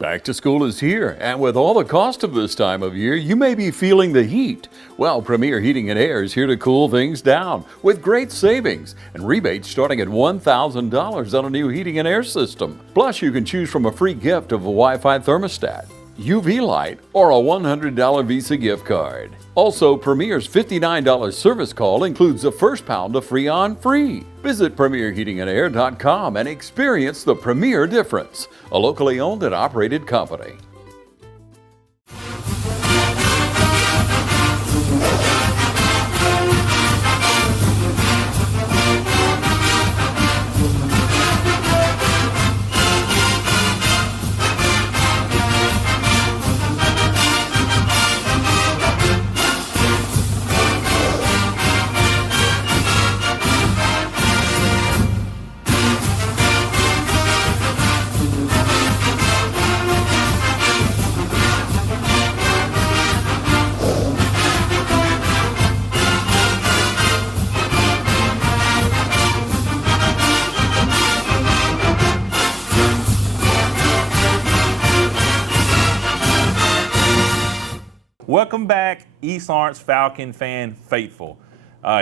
Back to school is here, and with all the cost of this time of year, you may be feeling the heat. Well, Premier Heating and Air is here to cool things down with great savings and rebates starting at $1,000 on a new heating and air system. Plus, you can choose from a free gift of a Wi-Fi thermostat, UV light, or a $100 Visa gift card. Also, Premier's $59 service call includes the first pound of Freon free. Visit PremierHeatingandAir.com and experience the Premier difference, a locally owned and operated company. Welcome back, East Lawrence Falcon fan faithful.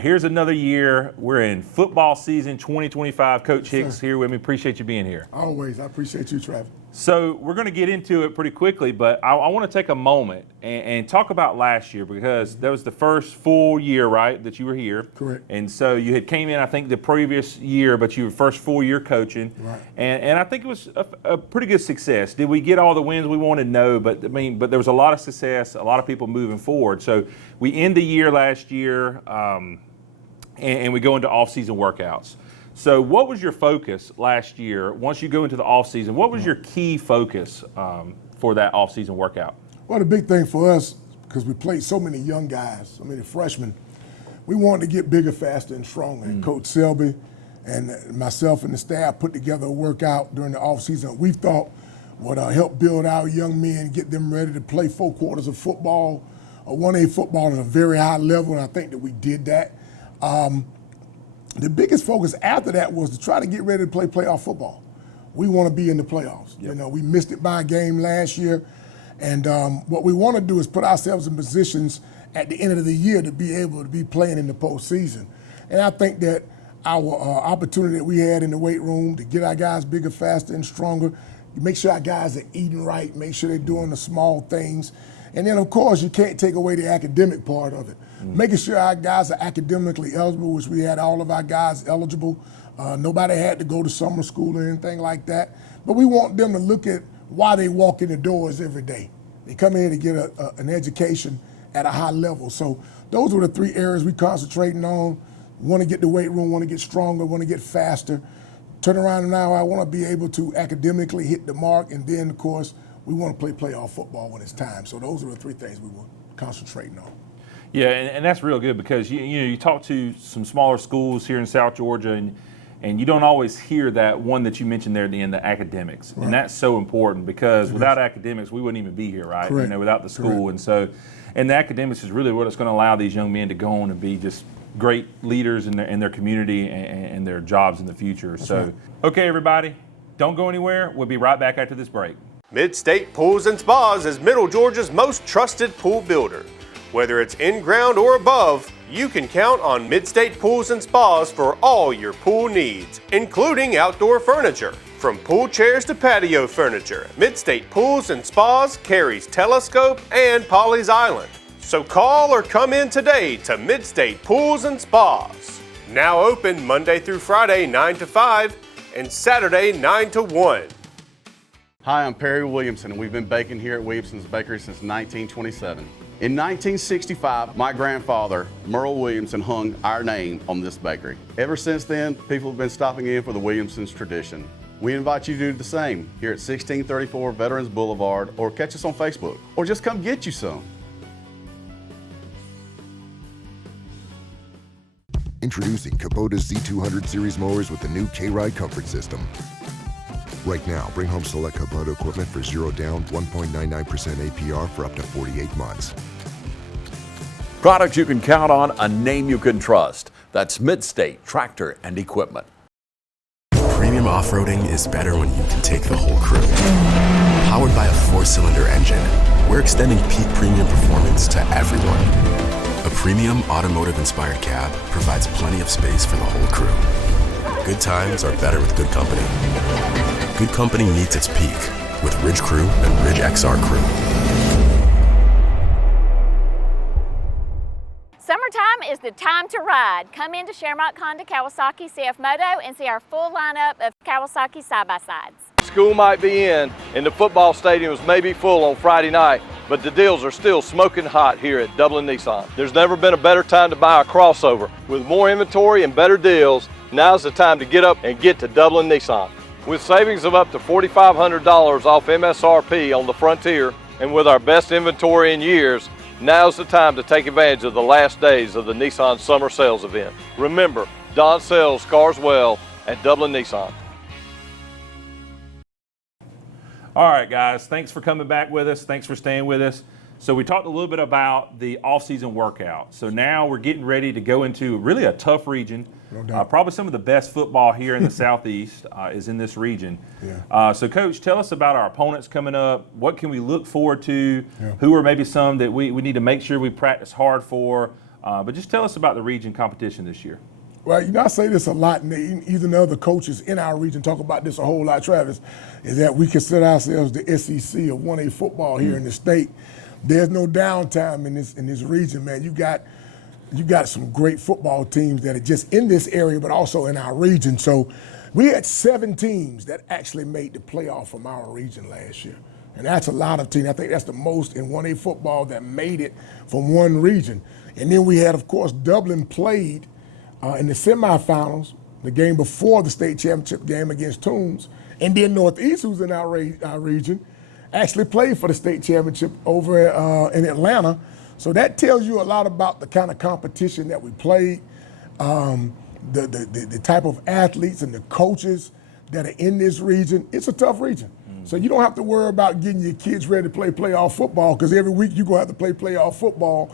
Here's another year. We're in football season 2025. Coach Hicks here with me. Appreciate you being here. Always. I appreciate you, Travis. So we're going to get into it pretty quickly, but I want to take a moment and talk about last year because that was the first full year, right, that you were here. Correct. And so you had came in, I think, the previous year, but you were first full year coaching. Right. And I think it was a pretty good success. Did we get all the wins we wanted? No, but there was a lot of success, a lot of people moving forward. So we end the year last year, and we go into off-season workouts. So what was your focus last year? Once you go into the off-season, what was your key focus for that off-season workout? Well, the big thing for us, because we played so many young guys, so many freshmen, we wanted to get bigger, faster, and stronger. And Coach Selby and myself and the staff put together a workout during the off-season we thought would help build our young men, get them ready to play 4 quarters of football, or 1A football at a very high level, and I think that we did that. The biggest focus after that was to try to get ready to play playoff football. We want to be in the playoffs. Yep. You know, we missed it by a game last year, and what we want to do is put ourselves in positions at the end of the year to be able to be playing in the postseason. And I think that our opportunity that we had in the weight room to get our guys bigger, faster, and stronger, make sure our guys are eating right, make sure they're doing the small things. And then, of course, you can't take away the academic part of it. Making sure our guys are academically eligible, which we had all of our guys eligible. Nobody had to go to summer school or anything like that. But we want them to look at why they walk in the doors every day. They come in to get an education at a high level. So those were the 3 areas we concentrating on. Want to get the weight room, want to get stronger, want to get faster. Turn around now, I want to be able to academically hit the mark, and then, of course, we want to play playoff football when it's time. So those are the 3 things we were concentrating on. Yeah, and that's real good because you talk to some smaller schools here in South Georgia, and you don't always hear that one that you mentioned there at the end, the academics, right. And that's so important because without academics, we wouldn't even be here, right? Correct. You know, without the school, Correct. and the academics is really what it's going to allow these young men to go on and be just great leaders in their community and their jobs in the future. That's so, right. Okay, everybody, don't go anywhere. We'll be right back after this break. Mid-State Pools and Spas is Middle Georgia's most trusted pool builder. Whether it's in-ground or above, you can count on Mid-State Pools and Spas for all your pool needs, including outdoor furniture. From pool chairs to patio furniture, Mid-State Pools and Spas carries Telescope and Polly's Island. So call or come in today to Mid-State Pools and Spas. Now open Monday through Friday 9 to 5 and Saturday 9 to 1. Hi, I'm Perry Williamson, and we've been baking here at Williamson's Bakery since 1927. In 1965, my grandfather, Merle Williamson, hung our name on this bakery. Ever since then, people have been stopping in for the Williamson's tradition. We invite you to do the same here at 1634 Veterans Boulevard, or catch us on Facebook, or just come get you some. Introducing Kubota's Z200 series mowers with the new K-Ride comfort system. Right now, bring home select Kubota equipment for 0 down, 1.99% APR for up to 48 months. Products you can count on, a name you can trust. That's Mid-State Tractor and Equipment. Premium off-roading is better when you can take the whole crew. Powered by a 4-cylinder engine, we're extending peak premium performance to everyone. A premium automotive-inspired cab provides plenty of space for the whole crew. Good times are better with good company. Good company meets its peak with Ridge Crew and Ridge XR Crew. Summertime is the time to ride. Come into Shamrock Honda Kawasaki CF Moto and see our full lineup of Kawasaki side-by-sides. School might be in and the football stadiums may be full on Friday night, but the deals are still smoking hot here at Dublin Nissan. There's never been a better time to buy a crossover. With more inventory and better deals, now's the time to get up and get to Dublin Nissan. With savings of up to $4,500 off MSRP on the Frontier, and with our best inventory in years, now's the time to take advantage of the last days of the Nissan Summer Sales Event. Remember, Don sells cars well at Dublin Nissan. All right, guys, thanks for coming back with us. Thanks for staying with us. So we talked a little bit about the off-season workout. So now we're getting ready to go into really a tough region. No doubt. Probably some of the best football here in the Southeast is in this region. Yeah. So, Coach, tell us about our opponents coming up. What can we look forward to? Yeah. Who are maybe some that we need to make sure we practice hard for? But just tell us about the region competition this year. Well, I say this a lot, and even the other coaches in our region talk about this a whole lot, Travis, is that we consider ourselves the SEC of 1A football here in the state. There's no downtime in this region, man. You got some great football teams that are just in this area, but also in our region. So we had 7 teams that actually made the playoff from our region last year. And that's a lot of teams. I think that's the most in 1A football that made it from one region. And then we had, of course, Dublin played in the semifinals, the game before the state championship game against Toombs. And then Northeast, who's in our region, actually played for the state championship over in Atlanta. So that tells you a lot about the kind of competition that we played, the type of athletes and the coaches that are in this region. It's a tough region. So you don't have to worry about getting your kids ready to play playoff football, because every week you're going to have to play playoff football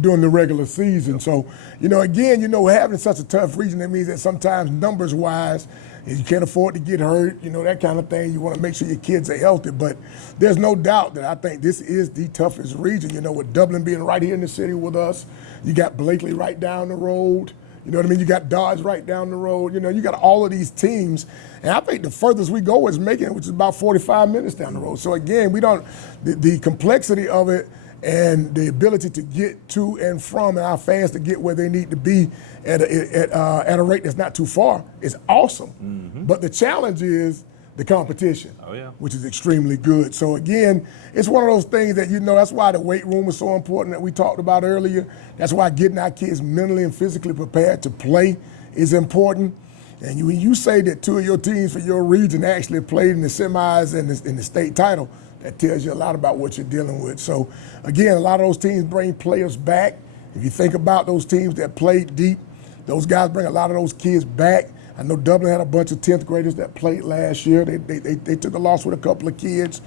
during the regular season. So, again, having such a tough region, that means that sometimes numbers-wise, you can't afford to get hurt, that kind of thing. You want to make sure your kids are healthy. But there's no doubt that I think this is the toughest region, with Dublin being right here in the city with us. You got Blakely right down the road. You know what I mean? You got Dodge right down the road. You got all of these teams. And I think the furthest we go is Macon, which is about 45 minutes down the road. So, again, the complexity of it and the ability to get to and from, and our fans to get where they need to be at a rate that's not too far is awesome. Mm-hmm. But the challenge is the competition, which is extremely good. So again, it's one of those things that, that's why the weight room is so important that we talked about earlier. That's why getting our kids mentally and physically prepared to play is important. And when you say that 2 of your teams for your region actually played in the semis and in the state title, that tells you a lot about what you're dealing with. So, again, a lot of those teams bring players back. If you think about those teams that played deep, those guys bring a lot of those kids back. I know Dublin had a bunch of 10th graders that played last year. They took a loss with a couple of kids.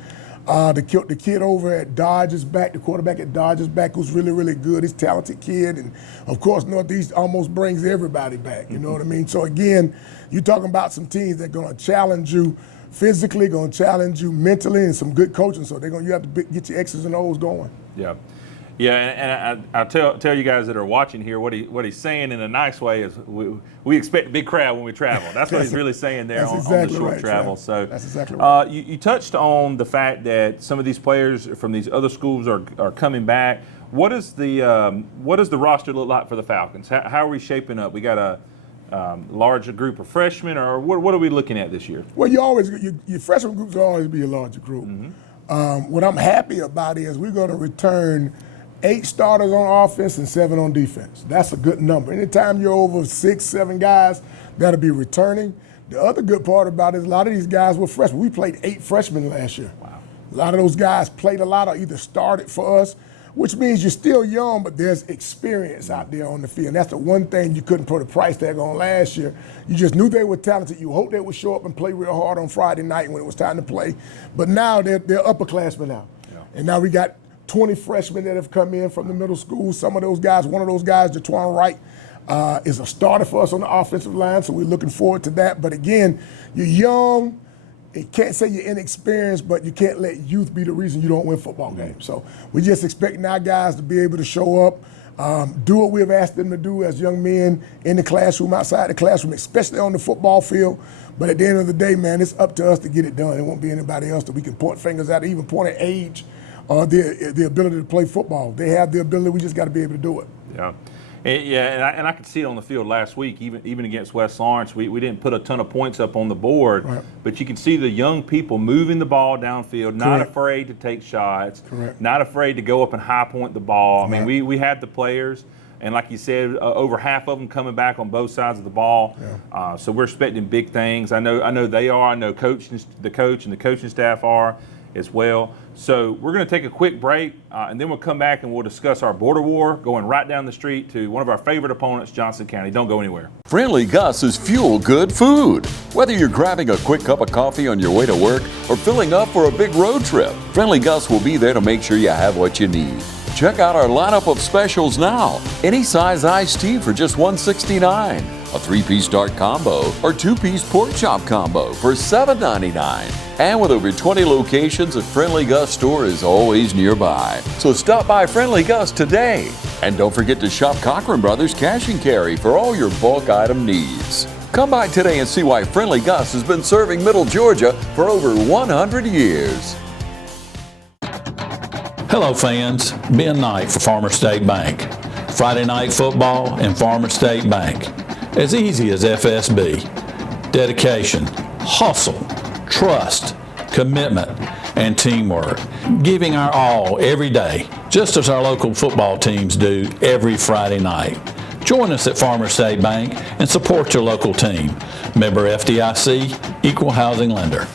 The kid over at Dodge is back. The quarterback at Dodge is back, who's really, really good. He's a talented kid. And, of course, Northeast almost brings everybody back. You know what I mean? So, again, you're talking about some teams that are going to challenge you physically, going to challenge you mentally, and some good coaching. So you have to get your X's and O's going. Yeah. Yeah, and I tell you guys that are watching here, what he's saying in a nice way is we expect a big crowd when we travel. That's what he's really saying there on the short travel. So that's exactly right. You touched on the fact that some of these players from these other schools are coming back. What does the roster look like for the Falcons? How are we shaping up? We got a larger group of freshmen, or what are we looking at this year? Well, your freshman groups will always be a larger group. Mm-hmm. What I'm happy about is we're going to return 8 starters on offense and 7 on defense. That's a good number. Anytime you're over 6, 7 guys, that'll be returning. The other good part about it is a lot of these guys were freshmen. We played 8 freshmen last year. Wow. A lot of those guys played a lot or either started for us, which means you're still young, but there's experience out there on the field. And that's the one thing you couldn't put a price tag on last year. You just knew they were talented. You hoped they would show up and play real hard on Friday night when it was time to play. But now they're upperclassmen now. Yeah. And now we got 20 freshmen that have come in from the middle school. Some of those guys, one of those guys, Jatwan Wright, is a starter for us on the offensive line, so we're looking forward to that. But again, you're young, you can't say you're inexperienced, but you can't let youth be the reason you don't win football games. So we just expecting our guys to be able to show up, do what we've asked them to do as young men in the classroom, outside the classroom, especially on the football field. But at the end of the day, man, it's up to us to get it done. It won't be anybody else that we can point fingers at, even point at age or the ability to play football. They have the ability. We just got to be able to do it. Yeah. And I could see it on the field last week, even against West Lawrence. We didn't put a ton of points up on the board, right, but you can see the young people moving the ball downfield, not Correct. afraid to take shots, Correct. not afraid to go up and high point the ball. I Right. mean, we had the players, and like you said, over half of them coming back on both sides of the ball. Yeah. So we're expecting big things. I know they are. I know the coach and the coaching staff are as well. So we're going to take a quick break, and then we'll come back and we'll discuss our border war, going right down the street to one of our favorite opponents, Johnson County. Don't go anywhere. Friendly Gus is fuel-good food. Whether you're grabbing a quick cup of coffee on your way to work or filling up for a big road trip, Friendly Gus will be there to make sure you have what you need. Check out our lineup of specials now. Any size iced tea for just $1.69. A 3-piece dark combo or 2-piece pork chop combo for $7.99. And with over 20 locations, a Friendly Gus store is always nearby. So stop by Friendly Gus today. And don't forget to shop Cochran Brothers Cash and Carry for all your bulk item needs. Come by today and see why Friendly Gus has been serving Middle Georgia for over 100 years. Hello fans, Ben Knight for Farmer State Bank. Friday night football and Farmer State Bank. As easy as FSB. Dedication, hustle, trust, commitment, and teamwork. Giving our all every day, just as our local football teams do every Friday night. Join us at Farmer State Bank and support your local team. Member FDIC, Equal Housing Lender.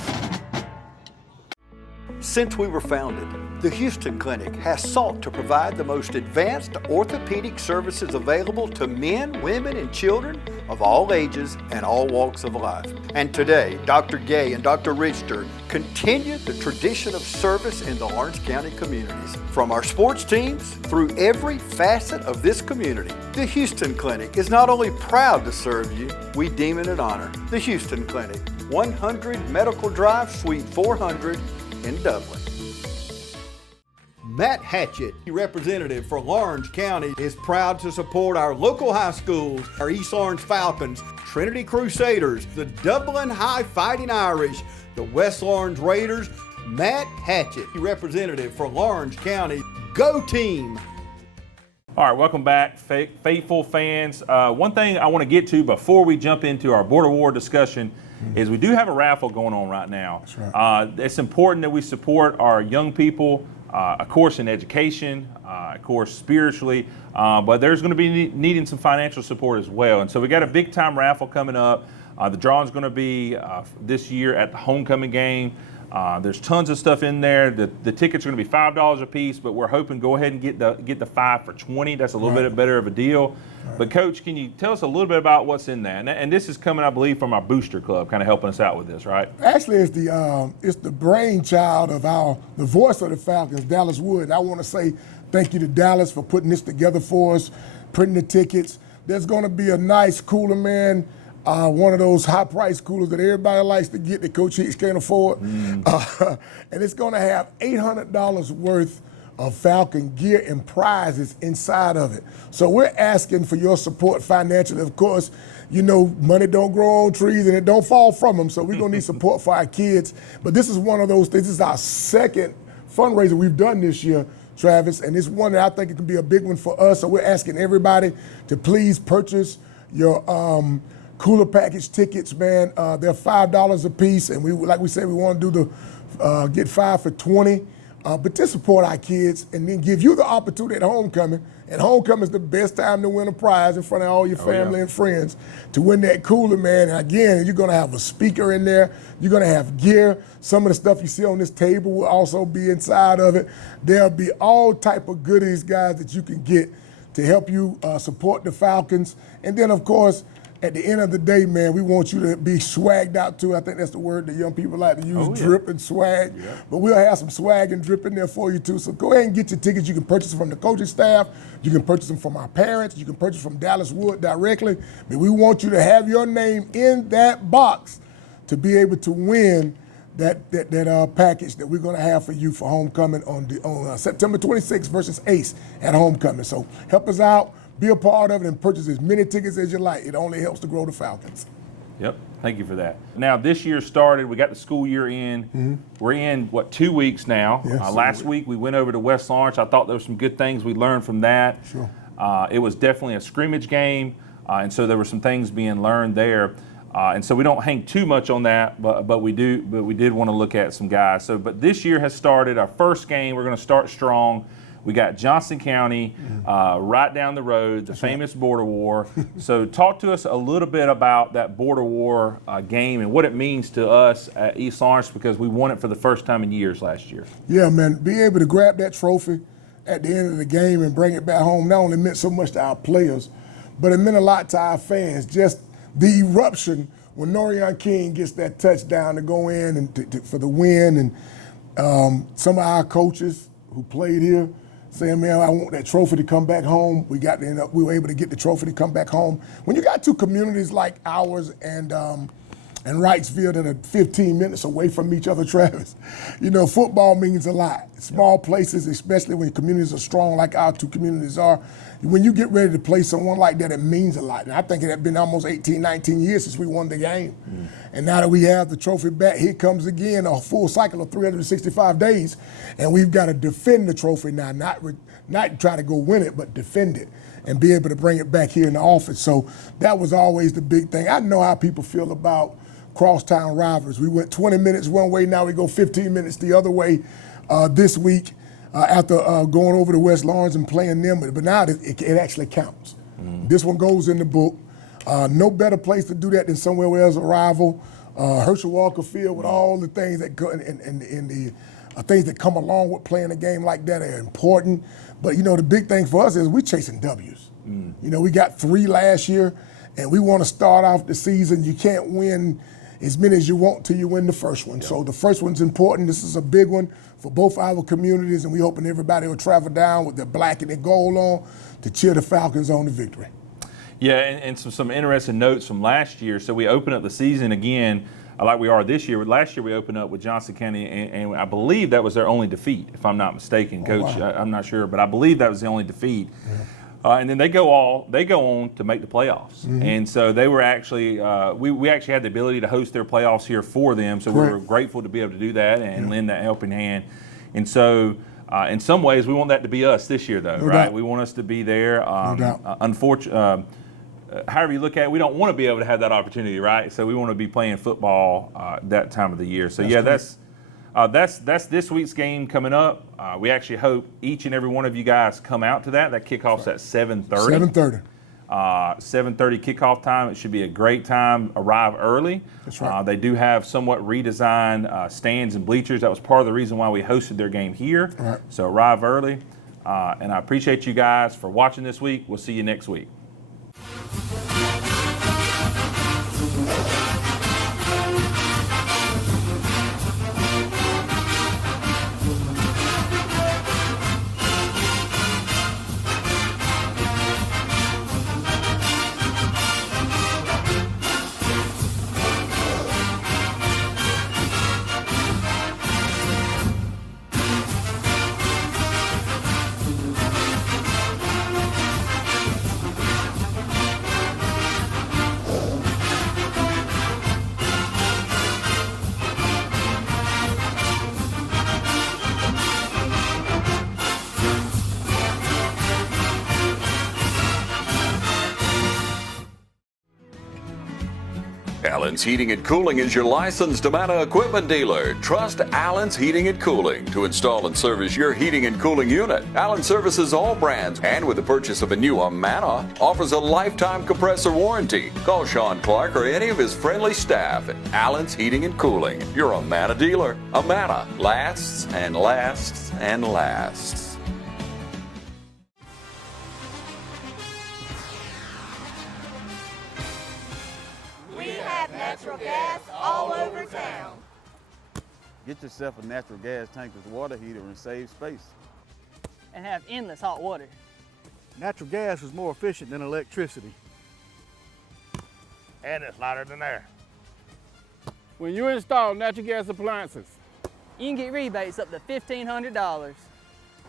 Since we were founded, the Houston Clinic has sought to provide the most advanced orthopedic services available to men, women, and children of all ages and all walks of life. And today, Dr. Gay and Dr. Richter continue the tradition of service in the Lawrence County communities. From our sports teams through every facet of this community, the Houston Clinic is not only proud to serve you, we deem it an honor. The Houston Clinic, 100 Medical Drive, Suite 400 in Dublin. Matt Hatchett, representative for Lawrence County, is proud to support our local high schools, our East Lawrence Falcons, Trinity Crusaders, the Dublin High Fighting Irish, the West Lawrence Raiders. Matt Hatchett, representative for Lawrence County. Go team! All right, welcome back, faithful fans. One thing I want to get to before we jump into our border war discussion is we do have a raffle going on right now. That's right. It's important that we support our young people, of course, in education, of course, spiritually, but there's going to be needing some financial support as well. And so we got a big time raffle coming up. The drawing is going to be this year at the homecoming game. There's tons of stuff in there. The tickets are going to be $5 a piece, but we're hoping go ahead and get the 5 for $20. That's a little bit better of a deal. Right. But Coach, can you tell us a little bit about what's in there? And this is coming, I believe, from our booster club, kind of helping us out with this, right? Actually, it's the brainchild of the voice of the Falcons, Dallas Wood. I want to say thank you to Dallas for putting this together for us, printing the tickets. There's going to be a nice cooler, man. One of those high-priced coolers that everybody likes to get that Coach Hicks can't afford. And it's going to have $800 worth of Falcon gear and prizes inside of it. So we're asking for your support financially. Of course, you know, money don't grow on trees and it don't fall from them, so we're going to need support for our kids. But this is one of those things. This is our second fundraiser we've done this year, Travis, and it's one that I think it can be a big one for us. So we're asking everybody to please purchase your cooler package tickets, man. They're $5 a piece, and we, like we said, we want to do the get 5 for $20. But to support our kids and then give you the opportunity at homecoming. And homecoming is the best time to win a prize in front of all your family and friends to win that cooler, man. And again, you're going to have a speaker in there. You're going to have gear. Some of the stuff you see on this table will also be inside of it. There'll be all type of goodies, guys, that you can get to help you support the Falcons. And then, of course, at the end of the day, man, we want you to be swagged out too. I think that's the word that young people like to use, drip and swag. Yeah. But we'll have some swag and drip in there for you too. So go ahead and get your tickets. You can purchase them from the coaching staff. You can purchase them from our parents. You can purchase from Dallas Wood directly. But we want you to have your name in that box to be able to win that package that we're going to have for you for homecoming on September 26th versus Ace at homecoming. So help us out, be a part of it, and purchase as many tickets as you like. It only helps to grow the Falcons. Yep, thank you for that. Now this year started, we got the school year in. Mm-hmm. We're in, 2 weeks now. Yeah, Last week we went over to West Lawrence. I thought there were some good things we learned from that. Sure. It was definitely a scrimmage game, and so there were some things being learned there. And so we don't hang too much on that, but we did want to look at some guys. But this year has started. Our first game, we're going to start strong. We got Johnson County right down the road, the famous border war. So talk to us a little bit about that border war game and what it means to us at East Lawrence, because we won it for the first time in years last year. Yeah, man, being able to grab that trophy at the end of the game and bring it back home not only meant so much to our players, but it meant a lot to our fans. Just the eruption when Norian King gets that touchdown to go in and for the win, and some of our coaches who played here saying, man, I want that trophy to come back home. We were able to get the trophy to come back home. When you got two communities like ours and Wrightsville that are 15 minutes away from each other, Travis, football means a lot. Small places, especially when communities are strong like our two communities are, when you get ready to play someone like that, it means a lot. And I think it had been almost 18, 19 years since we won the game. And now that we have the trophy back, here comes again a full cycle of 365 days. And we've got to defend the trophy now, not try to go win it, but defend it and be able to bring it back here in the office. So that was always the big thing. I know how people feel about crosstown rivalries. We went 20 minutes one way, now we go 15 minutes the other way this week after going over to West Lawrence and playing them. But now it actually counts. This one goes in the book. No better place to do that than somewhere where there's a rival. Herschel Walker Field with all the things that go and the things that come along with playing a game like that are important. But the big thing for us is we're chasing W's. We got 3 last year, and we want to start off the season. You can't win as many as you want till you win the first one. Yep. So the first one's important. This is a big one for both our communities, and we hoping everybody will travel down with their black and their gold on to cheer the Falcons on to victory. Yeah, and some interesting notes from last year. So we open up the season again like we are this year. Last year we opened up with Johnson County, and I believe that was their only defeat, if I'm not mistaken, Coach. Wow. I'm not sure, but I believe that was the only defeat. Yeah. And then they go on to make the playoffs. And so they were actually, we actually had the ability to host their playoffs here for them. So Correct. We were grateful to be able to do that and lend that helping hand. And so in some ways, we want that to be us this year, though, no right? Doubt. We want us to be there. No doubt. Unfortunately, however you look at it, we don't want to be able to have that opportunity, right? So we want to be playing football that time of the year. So that's this week's game coming up. We actually hope each and every one of you guys come out to that. That kickoff's at 7:30. 7:30. 7:30 kickoff time. It should be a great time. Arrive early. That's right. They do have somewhat redesigned stands and bleachers. That was part of the reason why we hosted their game here. Right. So arrive early. And I appreciate you guys for watching this week. We'll see you next week. Allen's Heating and Cooling is your licensed Amana equipment dealer. Trust Allen's Heating and Cooling to install and service your heating and cooling unit. Allen services all brands, and with the purchase of a new Amana, offers a lifetime compressor warranty. Call Sean Clark or any of his friendly staff at Allen's Heating and Cooling, your Amana dealer. Amana lasts and lasts and lasts. Natural gas all over town. Get yourself a natural gas tankless water heater and save space. And have endless hot water. Natural gas is more efficient than electricity. And it's lighter than air. When you install natural gas appliances, You can get rebates up to $1,500.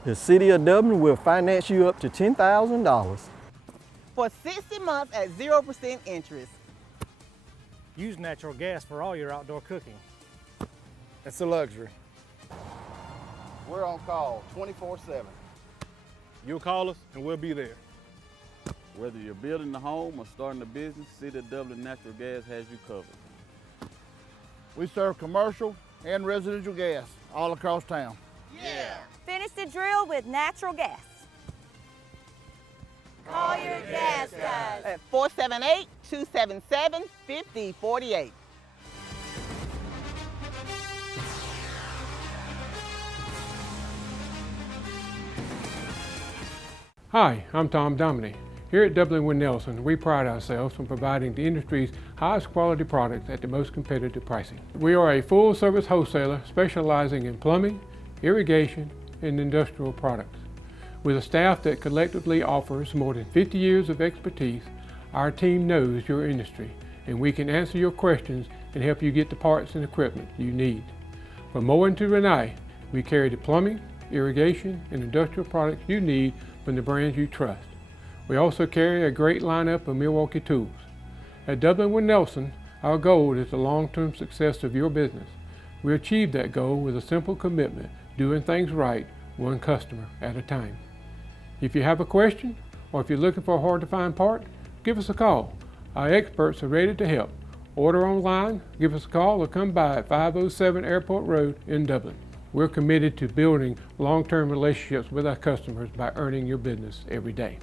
The City of Dublin will finance you up to $10,000. For 60 months at 0% interest. Use natural gas for all your outdoor cooking. it's a luxury. We're on call 24/7. You'll call us and we'll be there. Whether you're building a home or starting a business, City of Dublin Natural Gas has you covered. We serve commercial and residential gas all across town. Finish the drill with natural gas. Call your gas guys. At 478-277-5048. Hi, I'm Tom Dominy. Here at Dublin Wind Nelson, we pride ourselves on providing the industry's highest quality products at the most competitive pricing. We are a full-service wholesaler specializing in plumbing, irrigation, and industrial products. With a staff that collectively offers more than 50 years of expertise, our team knows your industry, and we can answer your questions and help you get the parts and equipment you need. From mowing to Renee, we carry the plumbing, irrigation, and industrial products you need from the brands you trust. We also carry a great lineup of Milwaukee tools. At Dublin Wind Nelson, our goal is the long-term success of your business. We achieve that goal with a simple commitment, doing things right, one customer at a time. If you have a question, or if you're looking for a hard-to-find part, give us a call. Our experts are ready to help. Order online, give us a call, or come by at 507 Airport Road in Dublin. We're committed to building long-term relationships with our customers by earning your business every day.